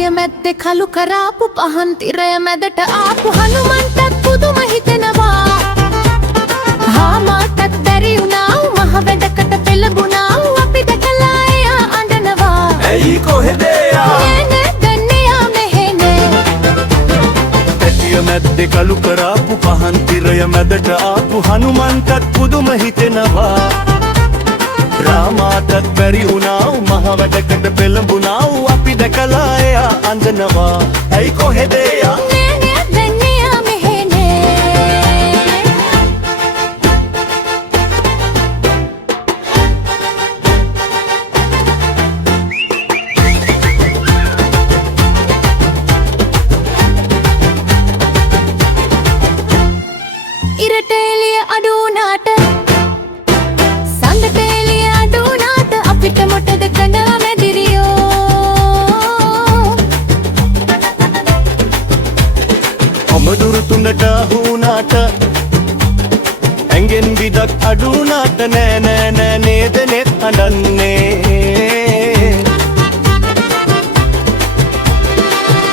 පැටිය මැද්දේ කළු කරාපු පහන් තිරය මැදට ආපු හනුමන්ටත් පුදුම හිතෙනවා. හාමාටත් බැරි වුණා මහ වැඩකට පෙළඹුණා අපි දැකලා එයා අඬනවා. ඇයි කොහෙද යා නෑ දැන් එයා මෙහෙනේ. පැටිය මැද්දේ කළු කරාපු පහන් තිරය මැදට ආපු හනුමන්ටත් පුදුම හිතෙනවා. රාමාටත් බැරි වුණා මහ වැඩකට පෙළඹුණා අපි දැකලා එයා අඬනවා. ඇයි කොහෙද යා නෑ දැන් එයා මෙහෙනේ. ඉරට එළිය අඩු වුණාට සඳට එළිය අඩු වුණාට අපිට මොටද කනවා මැදිරියෝ. ඔමදුරු තුනට හුණාට ඇඟෙන් විදක් අඩු වුණාට නෑ නෑ නෑ නේද නෙත් අඬන්නේ.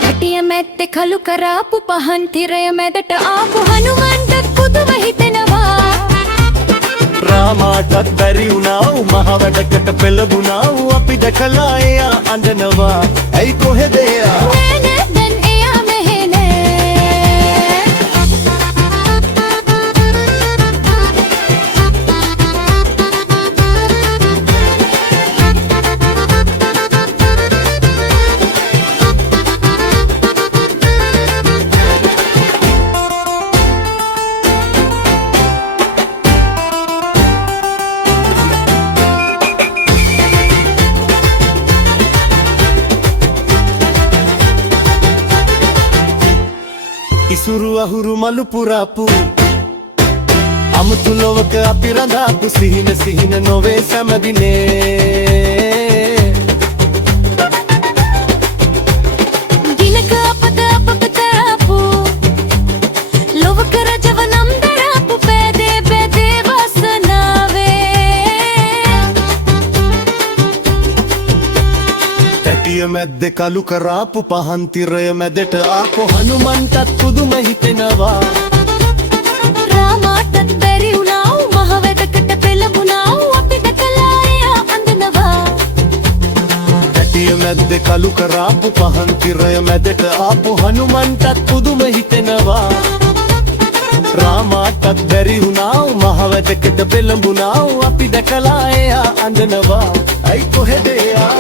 පැටිය මැද්දේ කළු කරාපු පහන් තිරය මැදට ආපු හනුමන්ටත් පුදුම හිතෙනවා. රාමාටත් බැරි වුණා මහ වැඩකට පෙළඹුණා අපි දැකලා එයා අඬනවා. ඇයි කොහෙද යා නෑ දැන් එයා මෙහෙනේ. ඉසුරු අහුරු මලු පුරාපු අමුතු ලොවක අපි රඳාපු සිහින සිහින නොවේ සැමදිනේ. දිනක අපත අපක තරාපු ලොවක රජව නම් දරාපු පෑදේ පෑදේ වසනාවේ. පැටිය මැද්දේ කළු කරාපු පහන් තිරය මැදට ආපු හනුමන්ටත් පුදුම හිතෙනවා. රාමාටත් බැරි වුණා මහ වැඩකට පෙළඹුණා අපි දැකලා එයා අඬනවා. පැටිය මැද්දේ කළු කරාපු පහන් තිරය මැදට ආපු හනුමන්ටත් පුදුම හිතෙනවා. රාමාටත් බැරි වුණා මහ වැඩකට පෙළඹුණා අපි දැකලා එයා අඬනවා. ඇයි කොහෙද යා